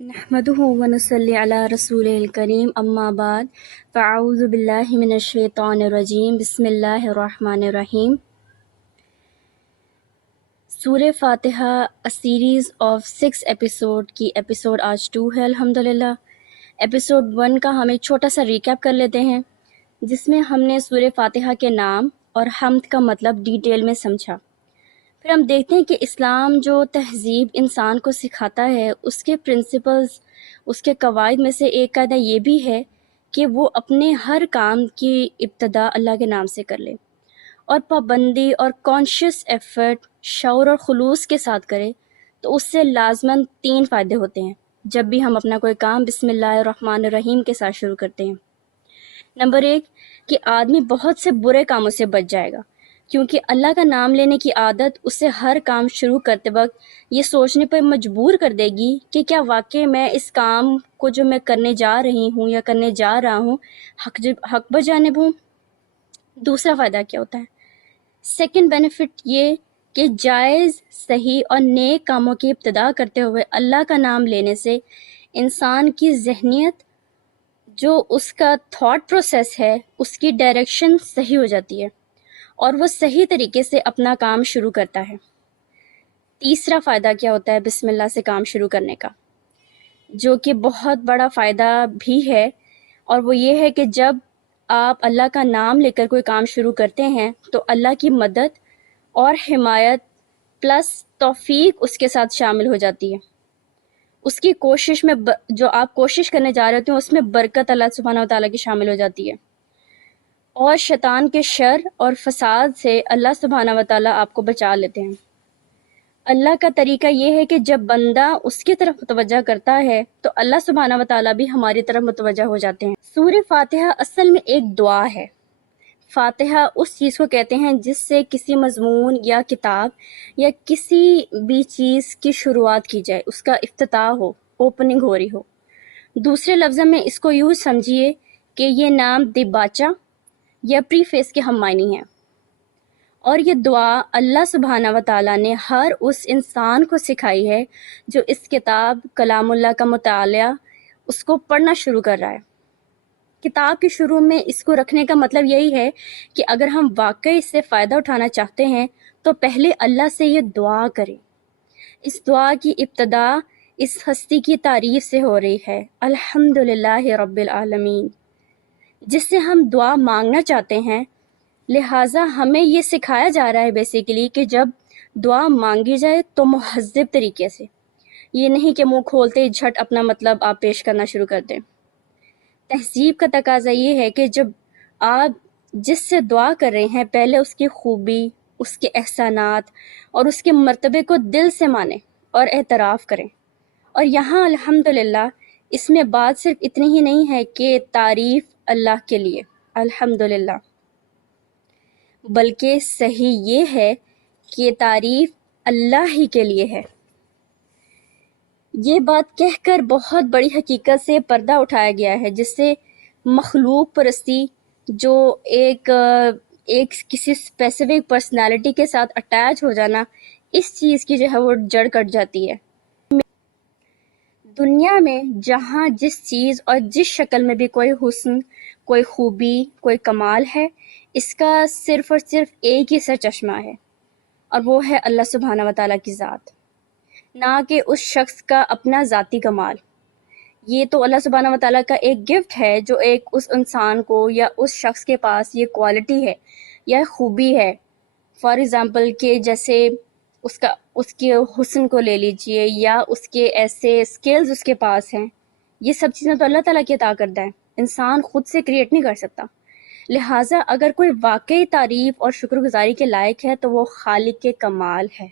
نحمده ونصلي على رسوله الكريم اما بعد فاعوذ باللہ من الشیطان الرجیم بسم اللہ الرحمن الرحیم۔ سورہ فاتحہ سیریز آف 6 ایپیسوڈ کی ایپیسوڈ آج 2 ہے الحمدللہ۔ ایپیسوڈ 1 کا ہم ایک چھوٹا سا ریکیپ کر لیتے ہیں، جس میں ہم نے سورہ فاتحہ کے نام اور حمد کا مطلب ڈیٹیل میں سمجھا۔ پھر ہم دیکھتے ہیں کہ اسلام جو تہذیب انسان کو سکھاتا ہے، اس کے پرنسپلز، اس کے قواعد میں سے ایک قاعدہ یہ بھی ہے کہ وہ اپنے ہر کام کی ابتدا اللہ کے نام سے کر لے، اور پابندی اور کانشیس ایفرٹ، شعور اور خلوص کے ساتھ کرے تو اس سے لازماً 3 فائدے ہوتے ہیں جب بھی ہم اپنا کوئی کام بسم اللہ الرحمن الرحیم کے ساتھ شروع کرتے ہیں۔ نمبر 1 کہ آدمی بہت سے برے کاموں سے بچ جائے گا، کیونکہ اللہ کا نام لینے کی عادت اسے ہر کام شروع کرتے وقت یہ سوچنے پر مجبور کر دے گی کہ کیا واقعی میں اس کام کو جو میں کرنے جا رہی ہوں یا کرنے جا رہا ہوں حق بجانب ہوں۔ دوسرا فائدہ کیا ہوتا ہے؟ سیکنڈ بینیفٹ یہ کہ جائز، صحیح اور نیک کاموں کی ابتدا کرتے ہوئے اللہ کا نام لینے سے انسان کی ذہنیت، جو اس کا تھاٹ پروسیس ہے، اس کی ڈائریکشن صحیح ہو جاتی ہے اور وہ صحیح طریقے سے اپنا کام شروع کرتا ہے۔ تیسرا فائدہ کیا ہوتا ہے بسم اللہ سے کام شروع کرنے کا، جو کہ بہت بڑا فائدہ بھی ہے، اور وہ یہ ہے کہ جب آپ اللہ کا نام لے کر کوئی کام شروع کرتے ہیں تو اللہ کی مدد اور حمایت پلس توفیق اس کے ساتھ شامل ہو جاتی ہے۔ اس کی کوشش میں جو آپ کوشش کرنے جا رہے ہوتے ہیں اس میں برکت اللہ سبحانہ وتعالیٰ کی شامل ہو جاتی ہے، اور شیطان کے شر اور فساد سے اللہ سبحانہ وتعالیٰ آپ کو بچا لیتے ہیں۔ اللہ کا طریقہ یہ ہے کہ جب بندہ اس کی طرف متوجہ کرتا ہے تو اللہ سبحانہ وتعالیٰ بھی ہماری طرف متوجہ ہو جاتے ہیں۔ سورہ فاتحہ اصل میں ایک دعا ہے۔ فاتحہ اس چیز کو کہتے ہیں جس سے کسی مضمون یا کتاب یا کسی بھی چیز کی شروعات کی جائے، اس کا افتتاح ہو، اوپننگ ہو رہی ہو۔ دوسرے لفظوں میں اس کو یوں سمجھیے کہ یہ نام دباچہ یا پری فیس کے ہم معنی ہیں، اور یہ دعا اللہ سبحانہ وتعالیٰ نے ہر اس انسان کو سکھائی ہے جو اس کتاب کلام اللہ کا مطالعہ اس کو پڑھنا شروع کر رہا ہے۔ کتاب کے شروع میں اس کو رکھنے کا مطلب یہی ہے کہ اگر ہم واقعی اس سے فائدہ اٹھانا چاہتے ہیں تو پہلے اللہ سے یہ دعا کریں۔ اس دعا کی ابتدا اس ہستی کی تعریف سے ہو رہی ہے، الحمدللہ رب العالمین، جس سے ہم دعا مانگنا چاہتے ہیں۔ لہٰذا ہمیں یہ سکھایا جا رہا ہے بیسیکلی کہ جب دعا مانگی جائے تو مہذب طریقے سے، یہ نہیں کہ منہ کھولتے ہی جھٹ اپنا مطلب آپ پیش کرنا شروع کر دیں۔ تہذیب کا تقاضا یہ ہے کہ جب آپ جس سے دعا کر رہے ہیں پہلے اس کی خوبی، اس کے احسانات اور اس کے مرتبے کو دل سے مانیں اور اعتراف کریں۔ اور یہاں الحمدللہ اس میں بات صرف اتنی ہی نہیں ہے کہ تعریف اللہ کے لیے الحمدللہ، بلکہ صحیح یہ ہے کہ تعریف اللہ ہی کے لیے ہے۔ یہ بات کہہ کر بہت بڑی حقیقت سے پردہ اٹھایا گیا ہے، جس سے مخلوق پرستی، جو ایک کسی اسپیسیفک پرسنالٹی کے ساتھ اٹیچ ہو جانا، اس چیز کی جو ہے وہ جڑ کٹ جاتی ہے۔ دنیا میں جہاں جس چیز اور جس شکل میں بھی کوئی حسن، کوئی خوبی، کوئی کمال ہے، اس کا صرف اور صرف ایک ہی سر چشمہ ہے، اور وہ ہے اللہ سبحانہ وتعالیٰ کی ذات، نہ کہ اس شخص کا اپنا ذاتی کمال۔ یہ تو اللہ سبحانہ وتعالیٰ کا ایک گفٹ ہے جو ایک اس انسان کو یا اس شخص کے پاس یہ کوالٹی ہے یا خوبی ہے۔ فار ایگزامپل کہ جیسے اس کے حسن کو لے لیجئے، یا اس کے ایسے سکلز اس کے پاس ہیں، یہ سب چیزیں تو اللہ تعالیٰ کی عطا کردہ ہیں، انسان خود سے کریٹ نہیں کر سکتا۔ لہٰذا اگر کوئی واقعی تعریف اور شکر گزاری کے لائق ہے تو وہ خالق کے کمال ہے،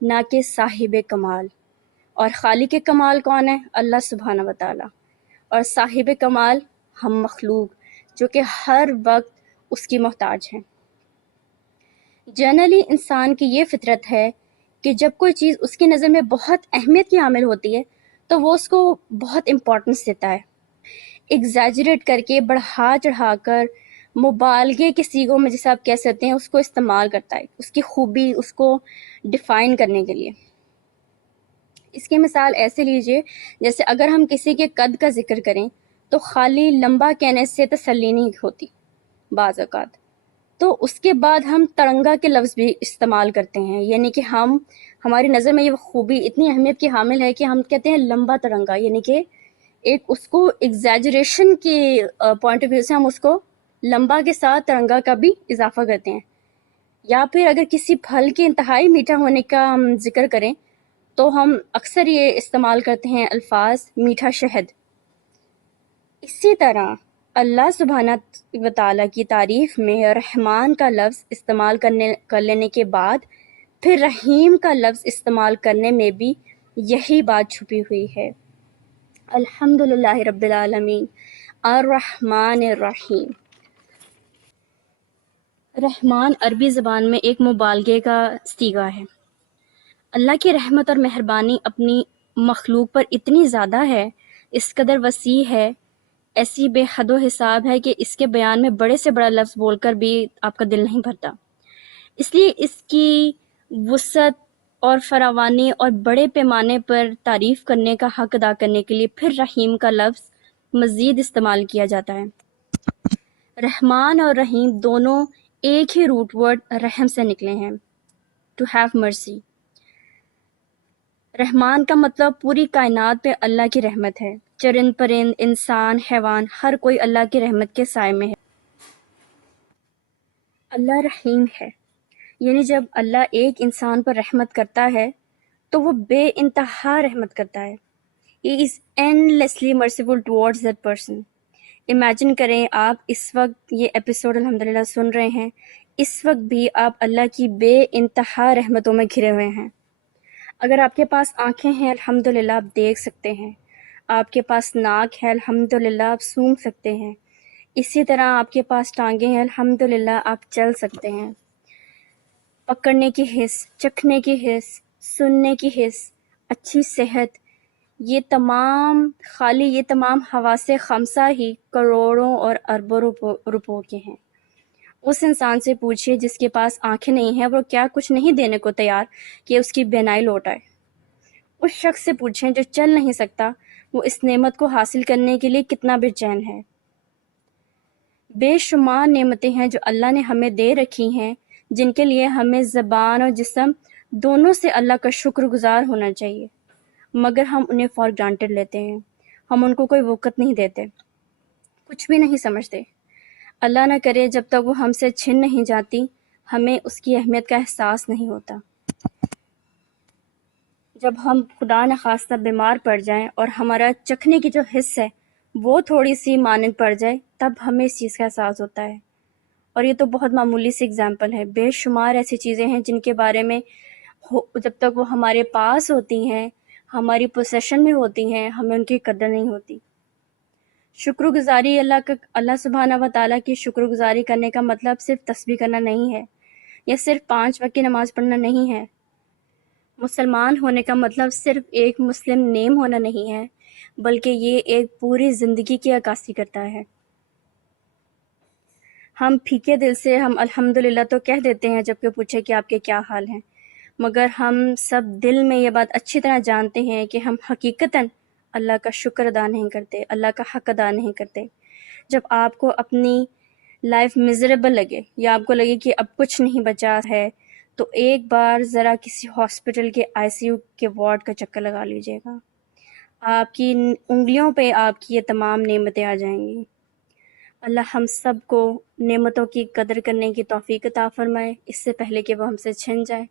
نہ کہ صاحب کمال۔ اور خالق کمال کون ہے؟ اللہ سبحانہ وتعالیٰ، اور صاحب کمال ہم مخلوق جو کہ ہر وقت اس کی محتاج ہیں۔ جنرلی انسان کی یہ فطرت ہے کہ جب کوئی چیز اس کی نظر میں بہت اہمیت کی حامل ہوتی ہے تو وہ اس کو بہت امپورٹنس دیتا ہے، ایگزیجریٹ کر کے، بڑھا چڑھا کر، مبالغے کے صیغوں میں جسے آپ کہہ سکتے ہیں، اس کو استعمال کرتا ہے، اس کی خوبی، اس کو ڈیفائن کرنے کے لیے۔ اس کی مثال ایسے لیجئے جیسے اگر ہم کسی کے قد کا ذکر کریں تو خالی لمبا کہنے سے تسلی نہیں ہوتی بعض اوقات، تو اس کے بعد ہم ترنگا کے لفظ بھی استعمال کرتے ہیں، یعنی کہ ہماری نظر میں یہ خوبی اتنی اہمیت کی حامل ہے کہ ہم کہتے ہیں لمبا ترنگا، یعنی کہ ایک اس کو ایگزیجریشن کے پوائنٹ آف ویو سے ہم اس کو لمبا کے ساتھ ترنگا کا بھی اضافہ کرتے ہیں۔ یا پھر اگر کسی پھل کے انتہائی میٹھا ہونے کا ہم ذکر کریں تو ہم اکثر یہ استعمال کرتے ہیں الفاظ میٹھا شہد۔ اسی طرح اللہ سبحانہ و تعالیٰ کی تعریف میں رحمان کا لفظ استعمال کر لینے کے بعد پھر رحیم کا لفظ استعمال کرنے میں بھی یہی بات چھپی ہوئی ہے۔ الحمدللہ رب العالمین الرحمن الرحیم۔ رحمان عربی زبان میں ایک مبالغے کا صیغہ ہے۔ اللہ کی رحمت اور مہربانی اپنی مخلوق پر اتنی زیادہ ہے، اس قدر وسیع ہے، ایسی بے حد و حساب ہے کہ اس کے بیان میں بڑے سے بڑا لفظ بول کر بھی آپ کا دل نہیں بھرتا۔ اس لیے اس کی وسعت اور فراوانی اور بڑے پیمانے پر تعریف کرنے کا حق ادا کرنے کے لیے پھر رحیم کا لفظ مزید استعمال کیا جاتا ہے۔ رحمان اور رحیم دونوں ایک ہی روٹ ورڈ رحم سے نکلے ہیں، ٹو ہیو مرسی۔ رحمان کا مطلب پوری کائنات پہ اللہ کی رحمت ہے، چرند پرند، انسان، حیوان، ہر کوئی اللہ کی رحمت کے سائے میں ہے۔ اللہ رحیم ہے، یعنی جب اللہ ایک انسان پر رحمت کرتا ہے تو وہ بے انتہا رحمت کرتا ہے۔ He is endlessly merciful towards that person۔ Imagine کریں آپ اس وقت یہ ایپیسوڈ الحمدللہ سن رہے ہیں، اس وقت بھی آپ اللہ کی بے انتہا رحمتوں میں گھرے ہوئے ہیں۔ اگر آپ کے پاس آنکھیں ہیں الحمدللہ آپ دیکھ سکتے ہیں، آپ کے پاس ناک ہے الحمدللہ آپ سونگھ سکتے ہیں، اسی طرح آپ کے پاس ٹانگیں ہیں الحمدللہ آپ چل سکتے ہیں۔ پکڑنے کی حس، چکھنے کی حس، سننے کی حس، اچھی صحت، یہ تمام حواس خمسہ ہی کروڑوں اور اربوں روپوں کے ہیں۔ اس انسان سے پوچھئے جس کے پاس آنکھیں نہیں ہیں وہ کیا کچھ نہیں دینے کو تیار کہ اس کی بینائی لوٹ آئے۔ اس شخص سے پوچھیں جو چل نہیں سکتا وہ اس نعمت کو حاصل کرنے کے لیے کتنا بے چین ہے۔ بے شمار نعمتیں ہیں جو اللہ نے ہمیں دے رکھی ہیں، جن کے لیے ہمیں زبان اور جسم دونوں سے اللہ کا شکر گزار ہونا چاہیے، مگر ہم انہیں فار گرانٹیڈ لیتے ہیں، ہم ان کو کوئی وقت نہیں دیتے، کچھ بھی نہیں سمجھتے۔ اللہ نہ کرے جب تک وہ ہم سے چھن نہیں جاتی ہمیں اس کی اہمیت کا احساس نہیں ہوتا۔ جب ہم خدا نخواستہ بیمار پڑ جائیں اور ہمارا چکھنے کی جو حص ہے وہ تھوڑی سی مانند پڑ جائے تب ہمیں اس چیز کا احساس ہوتا ہے۔ اور یہ تو بہت معمولی سی اگزامپل ہے، بے شمار ایسی چیزیں ہیں جن کے بارے میں جب تک وہ ہمارے پاس ہوتی ہیں، ہماری پوسیشن میں ہوتی ہیں، ہمیں ان کی قدر نہیں ہوتی۔ شکر گزاری اللہ سبحانہ و تعالیٰ کی شکر گزاری کرنے کا مطلب صرف تسبیح کرنا نہیں ہے، یا صرف 5 وقت کی نماز پڑھنا نہیں ہے۔ مسلمان ہونے کا مطلب صرف ایک مسلم نیم ہونا نہیں ہے، بلکہ یہ ایک پوری زندگی کی عکاسی کرتا ہے۔ ہم پھیکے دل سے ہم الحمدللہ تو کہہ دیتے ہیں جب کہ پوچھے کہ آپ کے کیا حال ہیں، مگر ہم سب دل میں یہ بات اچھی طرح جانتے ہیں کہ ہم حقیقتاً اللہ کا شکر ادا نہیں کرتے، اللہ کا حق ادا نہیں کرتے۔ جب آپ کو اپنی لائف میزریبل لگے یا آپ کو لگے کہ اب کچھ نہیں بچا ہے تو ایک بار ذرا کسی ہاسپٹل کے ICU کے وارڈ کا چکر لگا لیجئے گا، آپ کی انگلیوں پہ آپ کی یہ تمام نعمتیں آ جائیں گی۔ اللہ ہم سب کو نعمتوں کی قدر کرنے کی توفیق عطا فرمائے اس سے پہلے کہ وہ ہم سے چھن جائے۔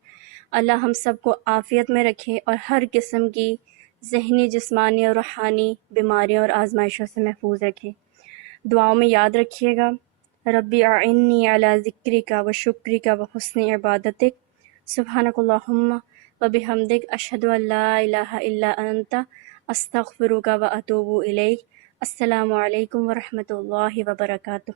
اللہ ہم سب کو عافیت میں رکھے اور ہر قسم کی ذہنی، جسمانی اور روحانی بیماریوں اور آزمائشوں سے محفوظ رکھے۔ دعاؤں میں یاد رکھیے گا، ربی اعنی علی ذکرک و شکرک و حسن عبادتک، سبحانک اللہم و بحمدک، اشہد ان لا الہ الا انت، استغفرک و اتوب الیک۔ السلام علیکم ورحمۃ اللہ وبرکاتہ۔